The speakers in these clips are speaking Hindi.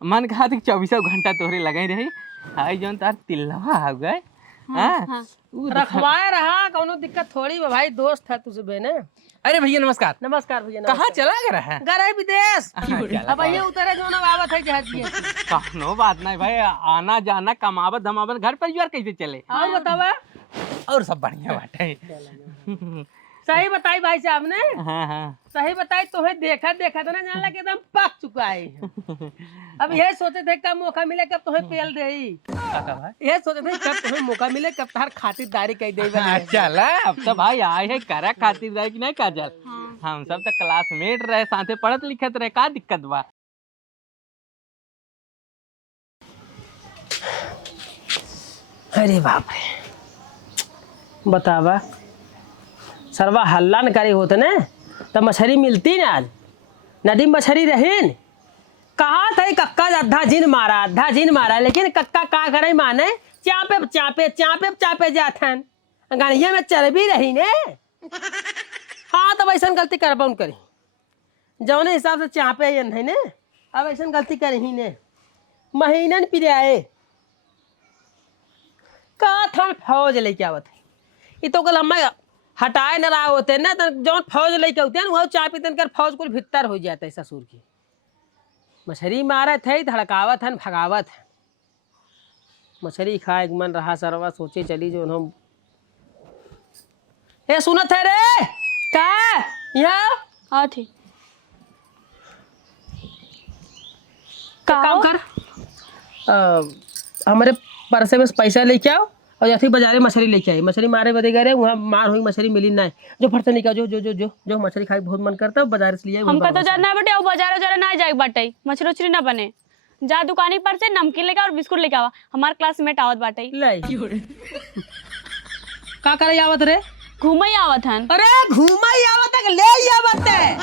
मन कहा कि 24 घंटा तोहरे लगे रही। हाई जौन तार तिलवा हो गए। हाँ रखवाए रहा कोनो दिक्कत थोड़ी बा भाई, दोस्त है तुझे बहने। अरे भैया नमस्कार। नमस्कार भैया। कहाँ चला गया है? गए विदेश। अब भैया उतरे जो ना आवत है जहाज में। कहनो बात नहीं भाई, आना जाना कमावत धमावत घर परिवार कैसे चले? और बतावा। और सब बढ़िया बाटे। सही बताई भाई साहब ने। हाँ। सही बताई, तुम्हें देखा तो ना जान लगे एकदम पक चुका है। अब ये सोचे थे कब मौका मिले कब तुम्हें पेल दे। ये सोचे थे कब तुम्हें मौका मिले कब तार खातिरदारी कह दे। चल अब तो भाई आए है करा खातिरदारी की नहीं काजल। हम सब तो क्लासमेट रहे, साथे पढ़त लिखत रहे, का दिक्कत बा? अरे बाप रे, बतावा सरवा हल्ला न करे होते ने तब मछली मिलती ना। आज नदी में मछली रहीन। कहा था कक्का आधा जिन मारा लेकिन कक्का का करे माने चापे जाथन गाड़िया में चरबी रही ने। हाँ तब ऐसा गलती कर पाऊँ करी जौने हिसाब से चापे है ने। अब ऐसा गलती कर ही ने महीनन पिराए का था फौज लेके आवत है। ये तो कल हमें हटाए न रहा होते ना तो जौन फौज लेके होते हैं वह चापी तन कर फौज कुल भीतर हो जाता है। ससुर की मछली मारत है धड़कावत है भगावत है। मछली खाए मन रहा सरवा सोचे चली जो हम ए सुनत है रे का यहाँ। हाँ ठीक। काम कर हमारे परसे में पैसा लेके आओ और या फिर बाजारे मछली लेके आई। मछली मारे बदे गए वहाँ मार हुई मछली मिली ना। जो फट से निकाल जो जो जो जो जो मछली खाई बहुत मन करता है बाजार से लिए। हमका तो जाना है बेटे, और बाजार ना जाए बाटे, मछली उछली ना बने। जा दुकानी पर से नमकीन लेके और बिस्कुट लेके आवा, हमार क्लासमेट आवत बाटे। का करे आवत रे? घूमे आवत हन। अरे घूमा ही आवत है ले ही आवत है।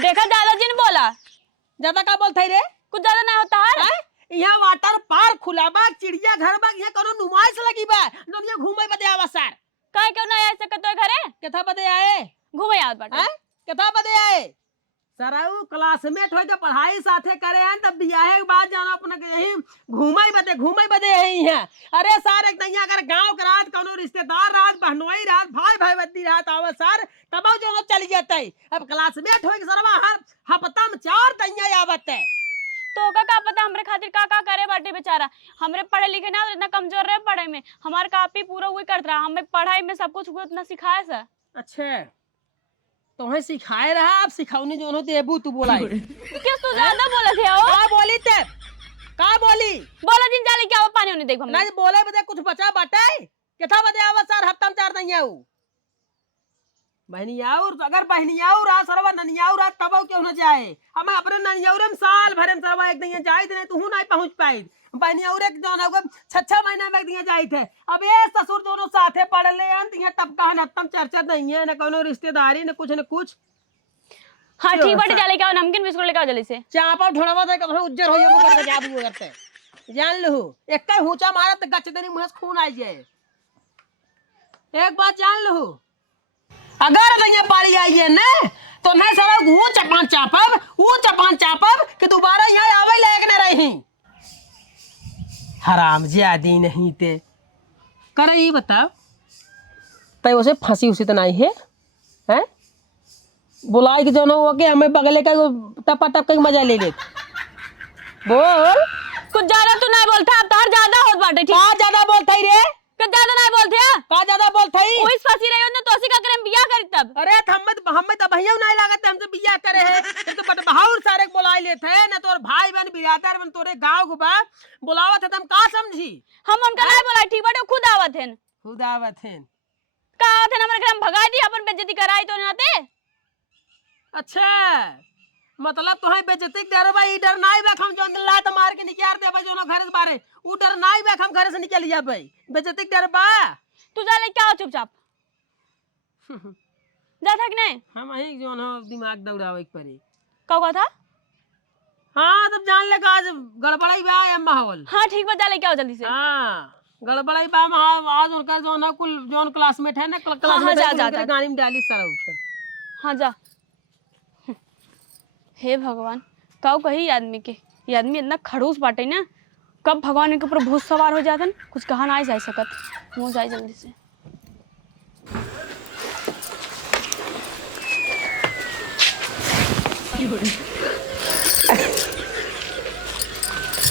देखा दादाजी ने बोला ज्यादा का बोलता है रे? कुछ ज्यादा नहीं होता है। यहाँ वाटर पार्क खुला बा, चिड़िया घर बा, यहाँ करो नुमाइश लगी बा। लोग ये घूमे बदे आवा सर। काहे क्यों ना आ सकत तो घरे? केथा बदे आए? घूमे आवत बाटे। हैं? केथा बदे आए? सराऊ क्लासमेट हो जो पढ़ाई साथे करे हैं तब बियाहे के बाद जाना अपना यही घूमे बदे यही है। अरे सर एक दैया अगर गांव के रात कोनो रिश्तेदार रात बहनोई रात भाई बद्दी रात आवत सर तब जो चली जाते। अब क्लासमेट हो के सरवा हर हफ्ता में 4 दैया आवत है। तो का पता हमरे खातिर का करे बाटे बेचारा। हमरे पढ़े लिखे ना इतना कमजोर रहे पढ़ाई में, हमार कापी पूरा वही करत रहा। हमें पढ़ाई में सब कुछ उतना सिखाया सर। अच्छा तुम्हें सिखाए रहा आप सिखाऊनी जो होते एबू तू बोला किस तू ज्यादा बोला थे ओ? का बोली ते का बोली बोला दिन जाले क्या पानी होने देख हम नहीं बोले बदे कुछ बचा बाटे केथा बदे आवा सर हफ्ता में 4 नहीं आऊ बहनियाउर अगर बहनियाउर आ सरवा ननियाउर आ तब क्यों न जाए। हम अपने ननियाउर में साल भर में सरवा एक दिन जाए नहीं तू नहीं पहुंच पाई। बहनियाउर एक जोन होगा 6 महीना में एक दिन जाए थे। अब ये ससुर दोनों साथे पढ़ ले अंत ये तब का नत्तम चर्चा नहीं है न कोनो रिश्तेदारी न कुछ। हां ठीक बाटे जाले क्या नमकीन बिस्कुट लेके आओ जल्दी से। चापा ढोड़वा दे कभी उज्जर हो जाबो कर जाब वो करते जान लहू एक का हुचा मारा त गच देनी मुंह से खून आ जाए। एक बात जान लहू अगर दैया पाली आई है ना तो नहीं सारा वो चपान चापब कि दोबारा यहाँ आवे लायक न रही। हराम ज्यादी नहीं ते करे ये बताओ तय उसे फांसी उसी तो नहीं है हैं बुलाए कि जो हो के हमें बगले का टपा का मजा ले ले बोल। कुछ ज्यादा तू नहीं बोलता अब तार ज्यादा होत बाटे। ठीक का ज्यादा बोलता ही रे? कुछ ज्यादा नहीं बोलते हैं का ज्यादा बोलता ही? वो इस फांसी रही हो ना तो उसी का करम बियाह करी तब। अरे हमें तो भैया नहीं लागत हमसे बियाह करे है तो बट बहुत सारे बुला लेते हैं ना तोर भाई बहन बिरादर बन तोरे गांव गुबा बुलावत है तुम का समझी? हम उनका नहीं बोला ठीक बाटे खुद आवत हैं का आवत हैं हमारे घर हम भगा दी अपन बेइज्जती कराई तो नाते। अच्छा मतलब तो है बेइज्जती डर बा ई डर नहीं बैठ हम जो लात मार के निकाल दे जो घर के बारे उ डर नहीं बैठ हम घर से निकल जाबे बेइज्जती डर बा। तू जा ले क्या चुपचाप जा था कि नहीं? हम ही जो ना दिमाग दौड़ावे के पड़ी का था। हां तब जान ले आज गड़बड़ाई बा या माहौल। हां ठीक बता ले क्या हो जल्दी से। हां गड़बड़ाई बा आज उनका जो ना कुल जोन क्लासमेट है ना क्लासमेट जा गाड़ी में डाली सारा उठे। हां जा। हे भगवान काऊ कही आदमी के ये आदमी इतना खड़ूस बाटे ना, कब भगवान के ऊपर भूत सवार हो जातन, कुछ कहा ना जा सकत। मुँह जाए जल्दी से।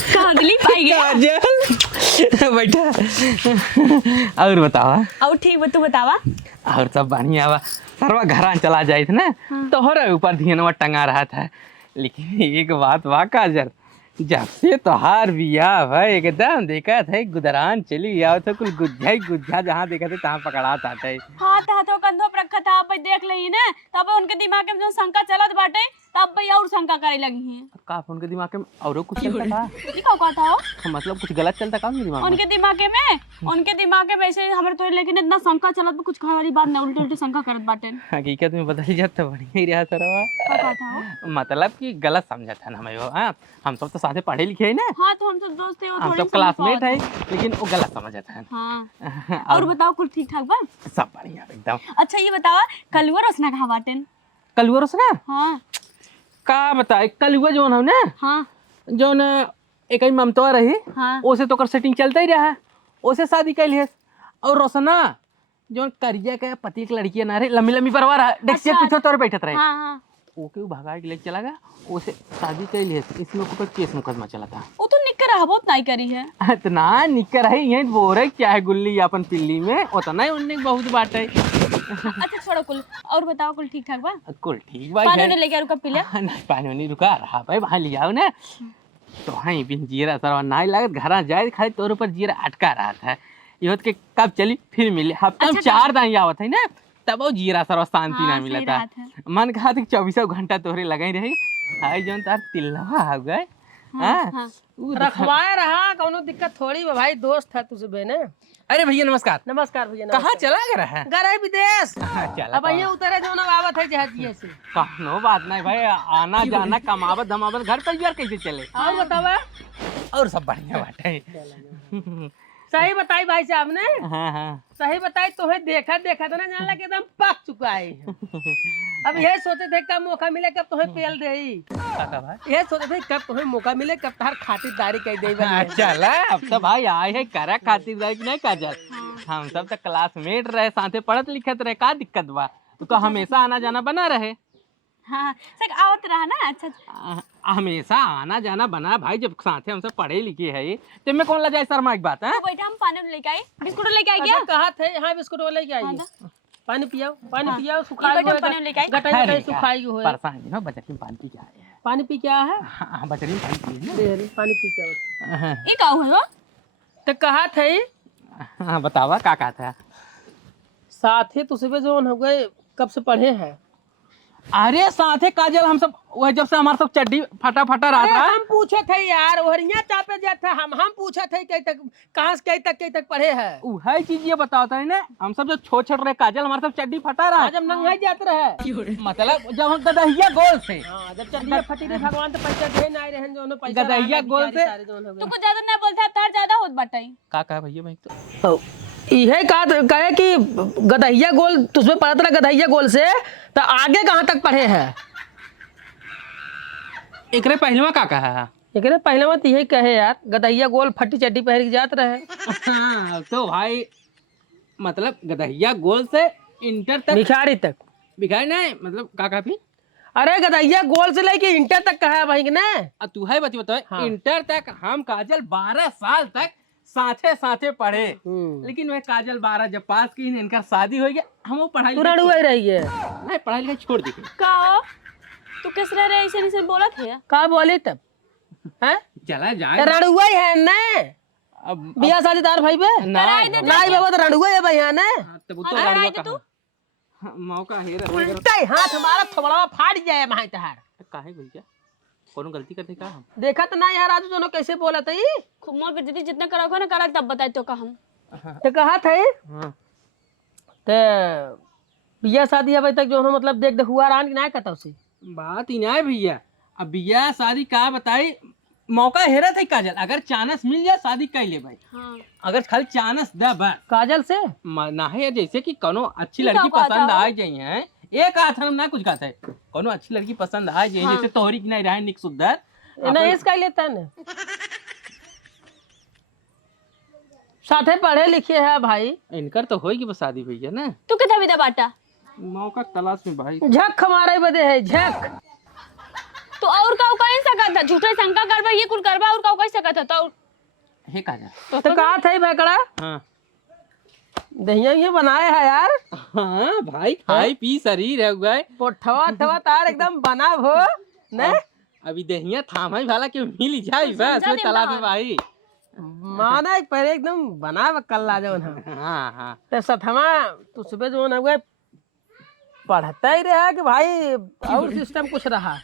काजली पाई गया। काजल बैठा। और बतावा। और ठीक बा, तू बतावा। और सब बढ़िया बा। सरवा घरान चला जाए थे ना, तोहरे ऊपर ध्यानवा टंगा रहा था। लेकिन एक बात बा काजल, जब से तोहार बियाह भाई एकदम देखा थे गुदरान चली आओ तो कुल गुज्जा जहाँ देखा थे तहाँ पकड़ा था। हाथ हाथों कंधों पर रखा था, अब भाई देख लही ना, तब उनके दिमाग में जो शंका चलत बाटे, तब भाई और शंका करे लगी हैं। का उनके दिमाग में और कुछ चलता था? ये का कहता हो? मतलब कुछ गलत चलता का उनके दिमाग में? उनके दिमाग में वैसे हमारे तो, लेकिन इतना शंका चलत, कुछ खाने वाली बात ना, उल्टे उल्टे शंका करत बाटे। हकीकत में बदल जाता बढ़िया ही रहा सरवा। का कहता हो? मतलब कि गलत समझा था ना मैं वो। हाँ, हम सब तो साथे पढ़े लिखे है ना। हाँ, तो हम सब दोस्त थे, वो हम थोड़ी सब क्लासमेट है, लेकिन वो गलत समझा था। हाँ। और बताओ, कुछ ठीक ठाक बा? सब बढ़िया एकदम। अच्छा ये बतावा, कलुआ रोशना कहाँ बाटे? कलुआ रोशना हाँ का बताए? कलुआ जो है ना, हाँ जो न एक ही ममता रही, हाँ। ओसे तो कर सेटिंग चलता ही रहा, ओसे शादी कैली है। और रोशना जो करिया के पति की लड़की ना रही, लंबी लंबी परवार है, डेस्क पीछे तोरे बैठत रहे, हाँ हाँ। ओके वो भगा के ले चला गया, ओसे शादी कैली है। इसमें ऊपर केस मुकदमा चला था। वो तो निक रहा, बहुत नाई करी है। इतना निकर है, यही बोल रहे क्या है गुल्ली अपन पिल्ली में, उतना ही उनने बहुत बात है। अच्छा छोड़ो कुल, और बताओ, कुल ठीक ठाक बा? कुल ठीक भाई। पानी ने लेके रुका पी लिया? नहीं, पानी नहीं रुका रहा भाई, वहाँ ले आओ ना। तो हाँ बिन जीरा सरवा नहीं लागत, घर जाए खाली तोर ऊपर जीरा अटका रहा था। ये के कब चली फिर मिले, हफ्ता में 4 दिन आवत है ना, तब वो जीरा सरवा शांति ना मिला था। मन कहा था 24 घंटा तोहरे लगे रही। आई जौन तार तिलवा आ गए। हाँ, रखवाए रहा, कोनो दिक्कत थोड़ी बा भाई, दोस्त है तुझे ने। अरे भैया नमस्कार। नमस्कार भैया। कहाँ चला गया है? गए विदेश। चला अब ये उतरे जो ना आवत है जहाजिया से। कहनो बात नहीं भाई, आना जाना कमावत धमावत घर परिवार कैसे चले? और बतावा। और सब बढ़िया बात है। सही बताई भाई साहब ने। हाँ हाँ सही बताई, तुम्हें देखा तो ना जान लगे एकदम पक चुका है। अब यही सोचे थे कब मौका मिले कब तुम्हें पेल दे, यही सोचे थे कब तुम्हें मौका मिले कब तार खातिरदारी कर दे। चला अब तो भाई आए है करा खातिरदारी नहीं काजल। हम सब तो क्लासमेट रहे, साथे पढ़त लिखत रहे, का दिक्कत बा? तो हमेशा आना जाना बना रहे। हाँ सर आवत रहा ना। अच्छा हमेशा आना जाना बना भाई, जब साथे हम सब पढ़े लिखे है तो मैं कौन ला जाए शर्मा एक बात है। तो बेटा हम पानी लेके आए, बिस्कुट लेके आए क्या? कहा थे हाँ बिस्कुट लेके आइए। पानी पियाओ, पानी पियाओ, ये सुखाई बेटा पानी लेके आए। गटाई सुखाई हुए। परेशान जी ना, बचत में पानी पी के आए हैं। पानी पी क्या है? हाँ बचत में पानी पी है। दे पानी पी क्या? ये का हुआ? तो कहा थे हाँ बतावा का कहा था? साथे तो सुबह जो हो गए कब से पढ़े हैं? अरे साथे काजल हम सब वह जब से हमारा सब चड्डी फटा फटा रहा था। हम पूछे थे यार, ओहरिया चापे जाते हम पूछे थे कहीं तक कहाँ से कहीं तक पढ़े हैं। वही चीज ये बताओ था ना, हम सब जो छोट रहे काजल हमारा सब चड्डी फटा रहा। जब नंगाई जाते रहे, मतलब जब हम गदहिया गोल से, जब चड्डी फटी रहे, भगवान तो पैसा दे ना रहे जो पैसा गदहिया गोल से। तो कुछ ज्यादा ना बोलता, तार ज्यादा होत बाटे। का कहा भैया मैं तो यह कहे कि गदहिया गोल तुझमें पढ़ा था गदहिया गोल से, तो आगे कहाँ तक पढ़े हैं? एक रे पहलवा का कहा है? एक रे पहले मत यही कहे यार, गदहिया गोल फटी चड्डी पहन के जात रहे। हाँ, तो भाई मतलब गदहिया गोल से इंटर तक, भिखारी तक। भिखारी नहीं मतलब का कहा भी? अरे गदहिया गोल से लेके इंटर तक कहा है भाई कि ना? तू है बती बताओ। हाँ। इंटर तक हम काजल 12 साल तक साथे साथे पढ़े, लेकिन वह काजल 12 जब पास की इनका शादी हो गया, हम वो पढ़ाई रही है नहीं, पढ़ाई लिखाई छोड़ दी। का तू किस रह रहे ऐसे नहीं बोला थे? का बोले तब हैं? चला जाए रणुआ ही है ना। अब बियाह शादी तार भाई बे नहीं बाबा, तो रणुआ है भाई ना। तब तो रणुआ का मौका है रे, उल्टा हाथ हमारा थोड़ा फाड़ जाए भाई तहार। काहे भैया कोनो गलती करते का? हम देखा तो ना यार, आज दोनों कैसे बोला था ये। खूब मोर दीदी जितना करा ना करा, तब बताए तो का हम तो कहा थे। हां तो बियाह शादी अभी तक जो है मतलब देख हुआ रान की ना कहता उसे बात ही ना है भैया। अब बियाह शादी का बताई, मौका हेरा था काजल, अगर चांस मिल जाए शादी कर ले भाई। हाँ। अगर खाली चांस दे बस काजल से ना है, जैसे कि कोनो अच्छी लड़की पसंद आ जाई है, एक हाथ हम ना कुछ कहते है, कोनो अच्छी लड़की पसंद आ जाए, जैसे तोहरी की नहीं रहे निक सुंदर, नहीं इसका ही लेता है साथे पढ़े लिखे है भाई। इनकर तो होगी बस शादी भैया ना। तू कितना विदा बाटा मौका तलाश में भाई। झक हमारे बदे है झक। तो और का कहीं सकत था झूठे शंका करबा ये कुल करबा और का कहीं सकत था तो हे काजा तो कहा था भकड़ा हाँ दहिया ये बनाए है यार। हाँ भाई खाई पी शरीर है गए पोठवा थवा तार एकदम बना हो ने अभी दहिया थाम है वाला क्यों मिल जाए बस में तालाब में भाई। माना पहले एकदम बना कल्ला जो ना। हाँ हाँ तो सथमा तू सुबह जो ना हुए पढ़ता ही रहा कि भाई और सिस्टम कुछ रहा।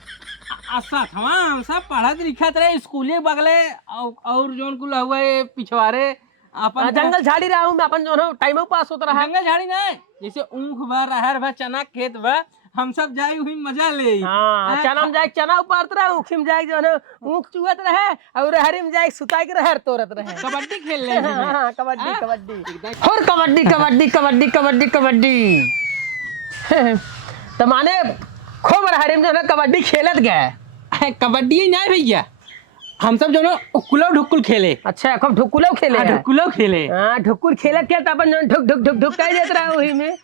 अच्छा थमा सब पढ़त लिखत रहे स्कूले बगले और जोन कुल हुए पिछवारे अपन जंगल झाड़ी रहा हूँ मैं अपन जो है टाइम पास होता रहा। जंगल झाड़ी नहीं जैसे ऊख बा रहर बा चना खेत बा हम सब जाए हुई मजा ले। हाँ चना में जाए चना उपारत रहा ऊख में जाए जो है ऊख चुगत रहे और रहरी में जाए सुताई के रहर तोड़त रहे। कबड्डी खेल ले हाँ कबड्डी कबड्डी और कबड्डी कबड्डी कबड्डी कबड्डी कबड्डी तो माने खूब रहरी में जो है कबड्डी खेलत गए। कबड्डी नहीं भैया हम सब जो ना उकुलो ढुकुल खेले। अच्छा खूब ढुकुलो खेले हाँ, ढुकुलो खेले। हाँ ढुकुल खेलत के अपन जो ढुक ढुक ढुक ढुक कर देत रहा वही में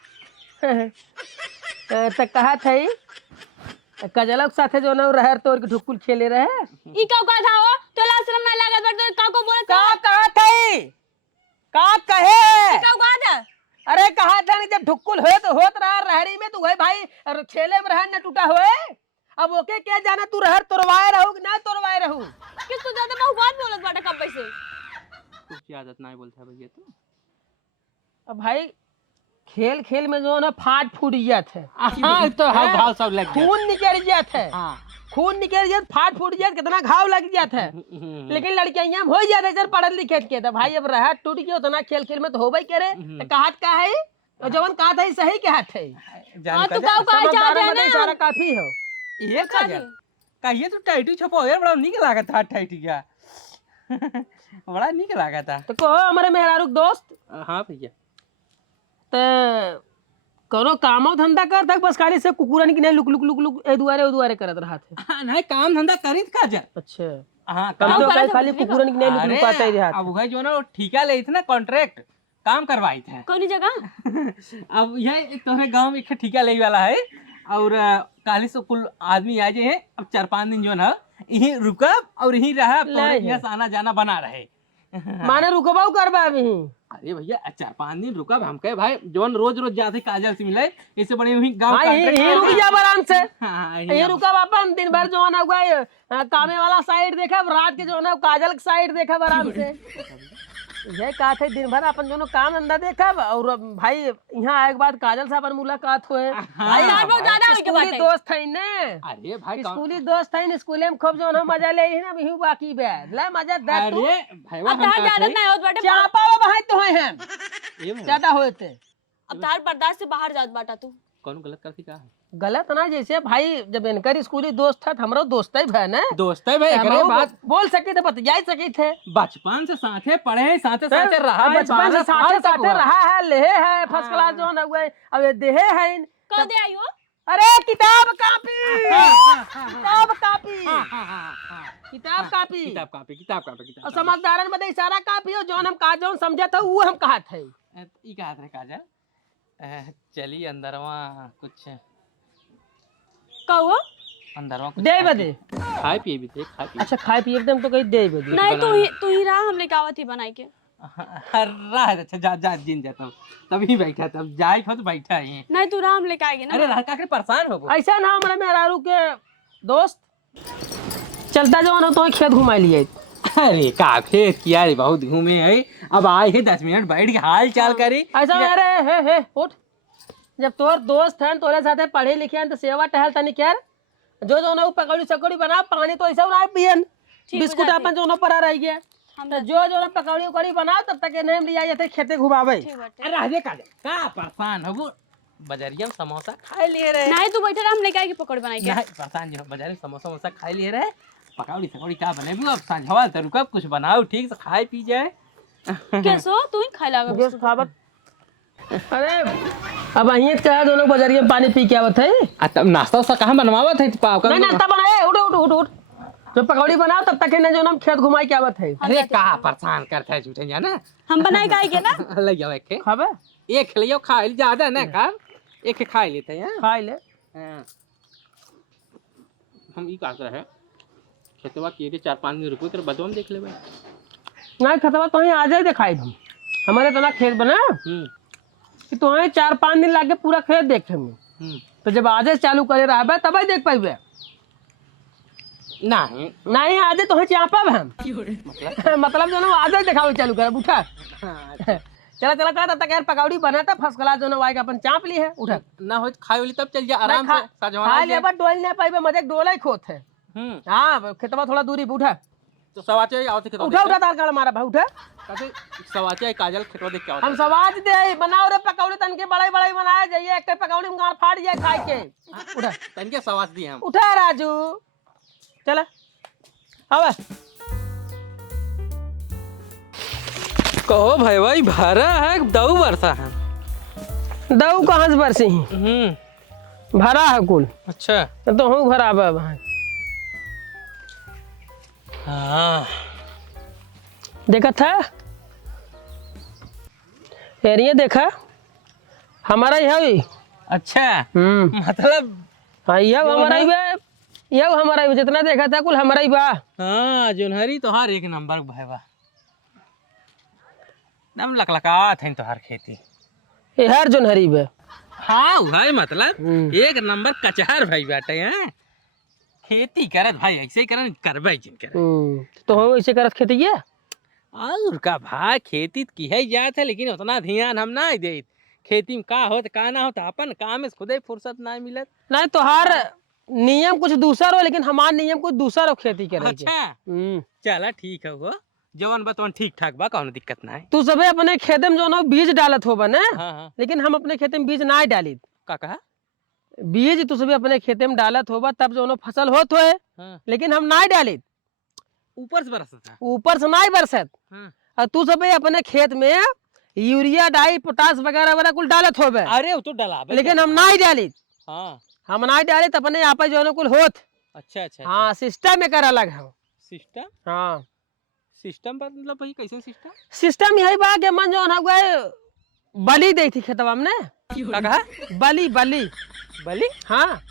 तो कहा थई कजलक साथे जो ना रहर तोड़ के ढुकुल खेले रहे। ई का था हो तो लाशरम ना लागत बट तो का को बोले का कहा थई का कहे का था अरे कहा था जब ढुकुल हो तो होत रहा रहरी में तो वही भाई खेले में रहर न टूटा होए। अब ओके क्या जाना तू रहर तोड़वाए रहू कि ना तोड़वाए रहू। किस तू ज्यादा बहुबात बोलत बाटा कब पैसे कुछ आदत नहीं बोलता भैया तू। अब भाई खेल खेल में जो ना फाट फूट जात है। हाँ तो हाव भाव सब लग गया। खून निकल जात है। हाँ खून निकल जात फाट फूट जात कितना घाव लग जात है। लेकिन लड़कियां हो जाते सर पढ़ल लिखत के तो भाई अब रहर टूट गया उतना खेल खेल में तो होबे करे तो कहत का है तो जवन कहत है सही कहत है। हां तू का चाहते है ना सारा काफी हो ये कहिए तू टाइटू छपो यार बड़ा नीक लागत था टाइटू का बड़ा नीक लागत था। तो कहो हमारे मेहरारू दोस्त हाँ भैया तो कोनो कामो धंधा कर तक बस खाली से कुकुरन की नहीं लुक लुक लुक लुक ए दुआरे करत रहा थे। हाँ, नहीं काम धंधा करित का जा। अच्छा हाँ काम तो करत खाली कुकुरन की नहीं लुक लुक पाते रहा अब वही जो ना ठेका ले थे ना कॉन्ट्रैक्ट काम करवाई थे। कौन जगह अब यह तुम्हारे गांव में एक ठेका ले वाला है और काली से कुल आदमी आ जाए अब 4-5 दिन जो ना यहीं रुका और यहीं रहा यहाँ से आना जाना बना रहे। माने रुकबाऊ करबा अभी। अरे भैया 4-5 दिन रुका हम कहे भाई जोन रोज रोज जाते काजल से मिले इससे बड़े वही गांव हाँ यहीं रुक जा आराम से। हाँ यहीं रुका अपन दिन भर जो ना हुआ कामे वाला साइड देखा रात के जो ना काजल के साइड देखा आराम से। ये कहा थे दिन भर अपन दोनों काम धंधा देखा और भाई यहाँ आए के बाद काजल से अपन मुलाकात हुए। स्कूली दोस्त है ने। अरे भाई स्कूली दोस्त है स्कूले में खूब जो ना मजा ले ना भी बाकी बे ले मजा दे तू। अरे भाई हम ज्यादा नहीं होत बाटे चापा भाई तो है हम ज्यादा होते। अब तार बर्दाश्त से बाहर जात बाटा तू कौन गलत करती का गलत ना जैसे भाई जब इनकर स्कूली दोस्त था हमरो दोस्त ही भाई ना दोस्त है भाई एकरे बात बोल सके थे बता सके थे बचपन से साथे पढ़े साथे साथे रहा बचपन से साथे साथे रहा है ले है फर्स्ट क्लास जो ना हुआ अब देहे है कह दे आयो। अरे किताब कापी किताब कापी किताब कापी किताब कापी किताब कापी किताब और समझदारन में इशारा कापी हो जोन हम का जोन समझा था वो हम कहा थे ई कहा थे काजल चली अंदरवा कुछ कहो अंदरवा कुछ दे बदे खाए पिए भी थे खाए पिए। अच्छा खाए पिए एकदम तो कहीं दे बदे नहीं तू ही रहा हमने कावत ही बनाई के रहा अच्छा जा जा जिन जाता हूँ तभी बैठा तब जाए खुद बैठा है। नहीं तू रहा हम लेके आएंगे ना। अरे रहा का परेशान हो ऐसा ना हमारे मेहरारू के दोस्त चलता जो ना तो खेत घुमा लिए। अरे का खेत किया रे बहुत घूमे है अब आए है 10 मिनट बैठ के हाल चाल करी ऐसा अरे हे उठ जब तोर दोस्त हैं तोरे साथे पढ़े लिखे हैं तो सेवा टहल तनी क्या जो जो ना पकौड़ी सकौड़ी बना पानी तो ऐसा ना पियन बिस्कुट अपन जो ना पड़ा रह गया तो जो जो ना पकौड़ी उकौड़ी बनाओ तब तक नहीं लिया जाते खेते घुमावे। अरे राजे का परेशान हो वो बजरिया में समोसा खाए लिए रहे नहीं तू बैठे रहा हम लेके आएंगे पकौड़ी बनाई के। नहीं परेशान जो बाजार में समोसा खाए लिए रहे पकौड़ी सकौड़ी क्या बने अब सांझवा तो रुका कुछ बनाओ ठीक से खाए पी जाए कैसो तू ही खाए लागा खावत। अरे अब अहीं कहा दोनों बजरिया में पानी पी के आवत है तब नाश्ता उस्ता कहाँ बनवावत है पाव नहीं नाश्ता बनाए उठ उठ उठ उठ तो पकौड़ी बनाओ तब तक है जो हम खेत घुमाई के आवत है। अरे कहा परेशान करता है झूठे जाना। हम बनाए खाए के ना। ले जाओ एक के। खाबे एक लियो खाए ज्यादा ना कर, एक खा लेते हैं। खाई ले। हाँ। हम ई काट रहे खेतवा किए थे 4-5 दिन रुको तेरे बदवा में देख ले भाई। नहीं खतवा तो आ जाए दिखाई हम हमारे तना खेत बना कि तुम्हें 4-5 दिन लागे पूरा खेत देखे में। तो जब आजे चालू करे रहा तब देख पाइबे। नहीं नहीं आजे तो चापा हम मतलब जो आजे दिखाओ चालू कर उठा। चला चला करा तब तक यार पकौड़ी बना था फर्स्ट क्लास जो वाई का अपन चाप ली है। उठा ना हो खाए वाली तब चल जा आराम से सजवा खा ले बट डोल नहीं पाइबे मजे डोला ही खोत है। हाँ खेतवा थोड़ा दूरी पे उठा तो सवाचे आओ थे उठा उठा ताल काल मारा भाई उठा। कैसे सवाचे काजल खेतवा देख के आओ हम सवाज दे बनाओ रे पकौड़ी तन के बड़ाई बड़ाई बनाया जाइए एक पकौड़ी में गाड़ फाड़ जाए खाए के। उठा तन के सवास दिए हम। उठा राजू चला अब कहो भाई भाई भरा है दऊ वर्षा है। दऊ कहाँ से बरसी ही भरा है कुल। अच्छा तो हूँ भरा भाई। हाँ देखा था एरिया देखा हमारा ही। अच्छा मतलब हाँ यह हमारा ही बा यह हमारा ही जितना देखा था कुल हमारा ही बा। हाँ जोनहरी तो हर एक नंबर भाई बा नम लकलकात है तो हर खेती ये हर जोनहरी बा। हाँ भाई मतलब एक नंबर कचहर भाई बाटे हैं खेती करत भाई ऐसे ही करन करबे जिन करे। तो हम ऐसे करत खेती है और का भाई खेती की है जात है लेकिन उतना ध्यान हम ना दे खेती में का होत का ना होत अपन काम में खुदे फुर्सत ना मिलत। नहीं तो हर नियम कुछ दूसरा हो लेकिन हमार नियम कुछ दूसरा हो खेती करे। अच्छा चला ठीक है वो जवन बतवन ठीक ठाक बा कौनो दिक्कत ना है। तू सबे अपने खेते में जो ना बीज डालत हो बने। हाँ। लेकिन हम अपने खेते में बीज ना डाली का कहा बीज तू सबे अपने खेते में डालत होबा तब जो फसल होत होए। लेकिन हम ना डाली ऊपर से बरसत है ऊपर से नहीं बरसत। और तू सबे अपने खेत में यूरिया डाई पोटास वगैरह वगैरह कुल डालत होबे। अरे वो तो डाला लेकिन हम नहीं डाली। हाँ हम नहीं डाली तो अपने आप जो कुल होत। अच्छा अच्छा हाँ सिस्टम में कर अलग है सिस्टम। हाँ सिस्टम मतलब भाई कैसे सिस्टम सिस्टम यही बा कि मन जो है गए बलि दी थी खेतवा में का कहा बलि बलि बलि। हाँ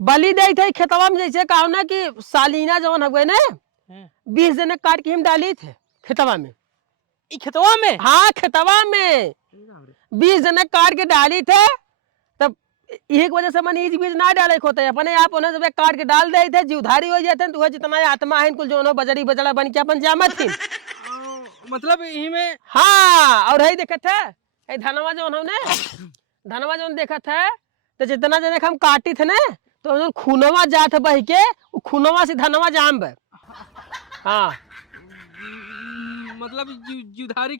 बलि दी थी खेतवा में जैसे कहा ना कि सालीना जवन है ना 20 जने काट के हम डाली थे खेतवा में। खेतवा में हाँ खेतवा में 20 जने काट के डाली थे तब एक वजह से मन इस बीज ना डाले होते अपने आप उन्हें जब काट के डाल दे थे जीवधारी हो जाते तो जितना आत्मा है कुल जो बजड़ी बजड़ा बन के अपन जामत थी मतलब यही में। हाँ और यही देखा था धनवा जो उन्होंने धनवा जो देखा था तो जितना जने हम काटी थे ना तो उन्होंने खूनवा जात बह के खूनवा से धनवा जाम बे। हाँ मतलब जुधारी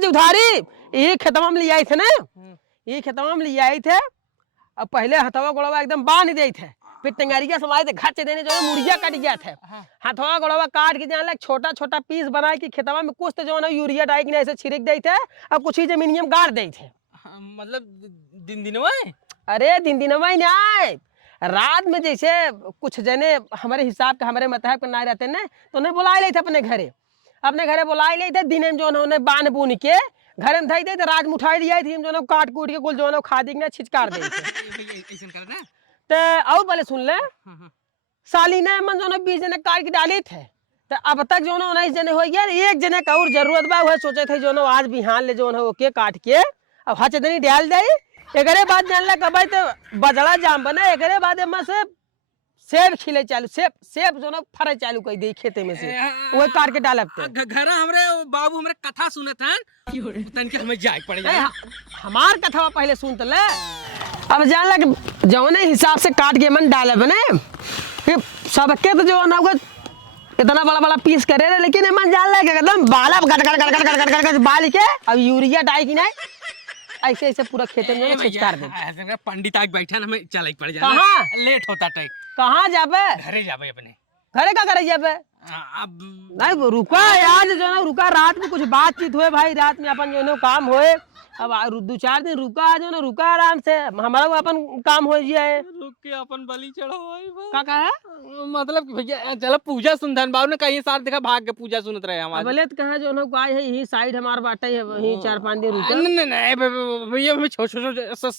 जुधारी ये खेतवा में ले आई थे ना ये खेतवा में ले आई थे। अब पहले हथवा गोड़वा एकदम बांध दे थे फिर टंगारिया समाये थे घाचे देने जो मुर्गिया कट गया थे हथवा गोड़वा काट के जान छोटा छोटा पीस बना के खेतवा में कुछ तो जो है यूरिया डाई के ऐसे छिड़क दे थे अब कुछ ही जमीनिया में गाड़ दे थे। मतलब दिन अरे दिन नहीं रात में जैसे कुछ जने हमारे हिसाब के हमारे मताहब के ना रहते ना तो उन्हें बुला ले थे अपने घरे बुला ले थे दिन में जो उन्होंने बांध बून के घर में थे रात में उठाई दिया थी जो काट कूट के कुल जो खादी के छिचकार दे तो और पहले सुन ले सालीना मन जो 20 जने काट के डाले थे तो अब तक जो 19 जने हो गया एक जने का और जरूरत बा वह सोचे थे जो आज बिहान ले जो ओके काट के अब हचदनी डाल दे एकरे बाद जान ला कबाई तो बजड़ा जाम बना एकरे बाद में से सेब खिले चालू सेब जो फरे चालू कर दी खेते में से वो काट के डालब थे घर हमरे बाबू हमरे कथा सुनत हन तन के हमें जाए पड़ जाए हमार कथा पहले सुन ले अब जान ला जौने हिसाब से काट के मन डाले बने फिर सबके तो जो ना इतना बड़ा बड़ा पीस करे रहे लेकिन मन जान ला एकदम बाला गट बाल के अब यूरिया डाई की नहीं ऐसे ऐसे पूरा खेते में छिचकार दे पंडित आके बैठा हमें चले पड़ जाए कहाँ लेट होता टाइम कहाँ जाबे घरे जाबे अपने घरे का करे जाबे अब नहीं रुका आज जो ना रुका रात में कुछ बातचीत हुए भाई रात में अपन जो काम हुए अब 2-4 दिन रुका आ जाओ ना, रुका आराम से, हमारा वो अपन काम हो जाए। रुक के अपन बलि चढ़ो का कहा मतलब कि भैया चलो पूजा सुन धन बाबू ने कहीं साथ देखा भाग के पूजा सुनत रहे हमारे। बोले तो कहा जो ना गाय है यही साइड हमार बाटे है, वही 4-5 दिन रुका। नहीं भैया हमें छोटे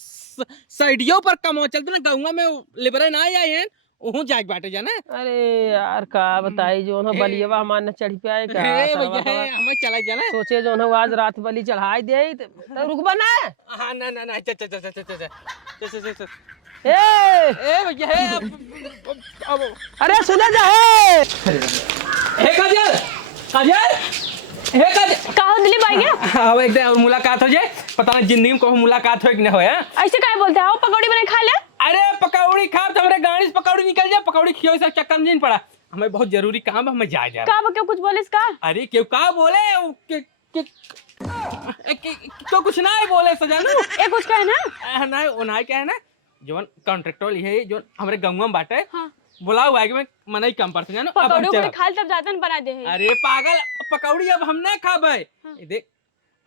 साइडियों पर कम हो चलते ना, गाँव में लिबरे ना आए हैं वहाँ जाग बाटे जाना। अरे यार का बताई जो ना बलियवा हमार न चढ़ पे आए का भैया हमें चला जाना। सोचे जो ना आज रात बलि चढ़ाई दे तो रुकबा ना। हाँ ना चल ए भैया है अब अरे सुना जा हे काजल काजल हे काजल का हो दिलीप भाई क्या अब एक दिन और मुलाकात हो जाए, पता नहीं जिंदगी में कभी मुलाकात हो कि न हो। ऐसे काय बोलते हैं? आओ पकौड़ी बना खा ले। अरे पकौड़ी खा तो हमारे गाड़ी से पकौड़ी निकल जाए, पकौड़ी खियो सब चक्कर में नहीं पड़ा, हमें बहुत जरूरी काम है, हमें जा का क्यों कुछ बोले इसका? अरे क्यों का बोले तो कुछ ना है बोले सजानू ए कुछ कहे ना ना ओना क्या है ना जोन कॉन्ट्रैक्टर है जो हमारे गाँव में बाटे। हाँ। बुला हुआ है कि मैं मना ही कम पर सजानू। अब हम पकौड़ी चलो। को खा तब जाता न बना दे है। अरे पागल पकौड़ी अब हम ना खाबे। ये देख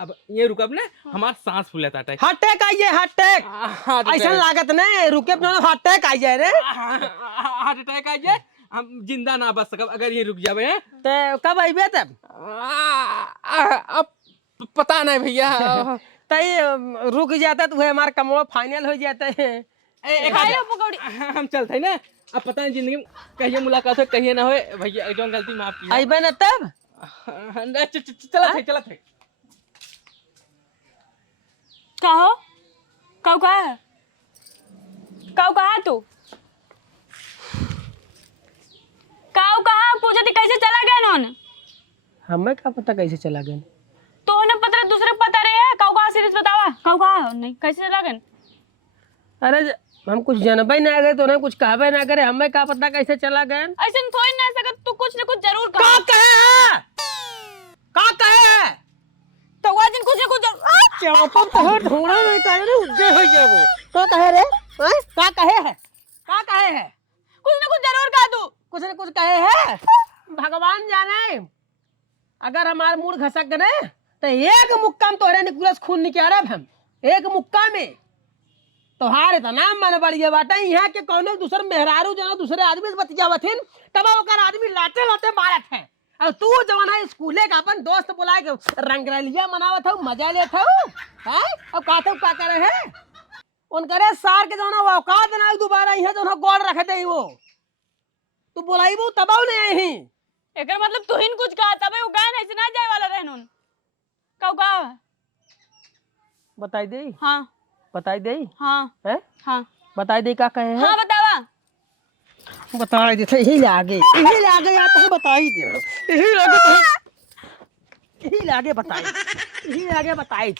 अब ये रुकब ना हमार सांस फूलता है। हार्ट अटैक आई है, हार्ट अटैक ऐसा लागत नहीं रुके अपना हार्ट अटैक आई जाए रे। हार्ट अटैक आ जाए हम जिंदा ना बच सकब अगर ये रुक जावे हैं। तो कब आइबे तब? अब पता नहीं भैया। तई रुक जाता तो हमारा कमवा फाइनल हो जाता है। खा लो पकौड़ी। हम चलते हैं ना, अब पता नहीं जिंदगी में कहिए मुलाकात हो कहिए ना हो। भैया जो गलती माफ की आइबे ना तब। चला थे कहो कहो कहा है? कहो कहा तू? कहो कहा पूछा थी कैसे चला गया नॉन? हमें क्या पता कैसे चला गया? तो उन्हें पता दूसरे को पता रहे है। कहो कहा सीरीज बतावा। कहो कहा नहीं कैसे चला गया? अरे हम कुछ जानबे ना गए तो उन्हें कुछ कहबे ना करे, हमें क्या पता कैसे चला गया? ऐसे थोड़ी ना सकत, तू कुछ न कुछ जरूर का कहा। कहे है? का कहे है? तो वो दिन कुछ न कुछ चापा तो ढूंढा नहीं करे रे उज्जे हो जाए वो। का कहे रे? हैं? का कहे है? का कहे है? कुछ न कुछ जरूर कहा तू। कुछ न कुछ कहे है? भगवान जाने अगर हमारे मूड घसक गए तो एक मुक्का में तोहरे निकुलस खून निकालब हम, एक मुक्का में तोहार इतना मन बढ़ गया बाटा। यहाँ के कौनो दूसर मेहरारू जो दूसरे आदमी से बतियावथिन तब ओकर आदमी लाते लाते मारत है। और तू जवन है स्कूले का अपन दोस्त बुलाए के रंगरलिया मनावत हो, मजा लेत हो हैं? अब काथे का करे है उनकरे सार के जवन औकात ना दोबारा यहाँ जवन गोल रख दे वो तू बुलाईबू तबाव नहीं ही। एकर मतलब तू हिन कुछ कहा तबे वो गान ऐसे ना जाए वाला रहनुन। कहो कहा बताई दे। हाँ बताई दे हाँ है? हाँ बताई दे का कहे है? हाँ बतावा। बताई दे यही लागे आता है बताई दे यही लागे बताई यही लागे बताई।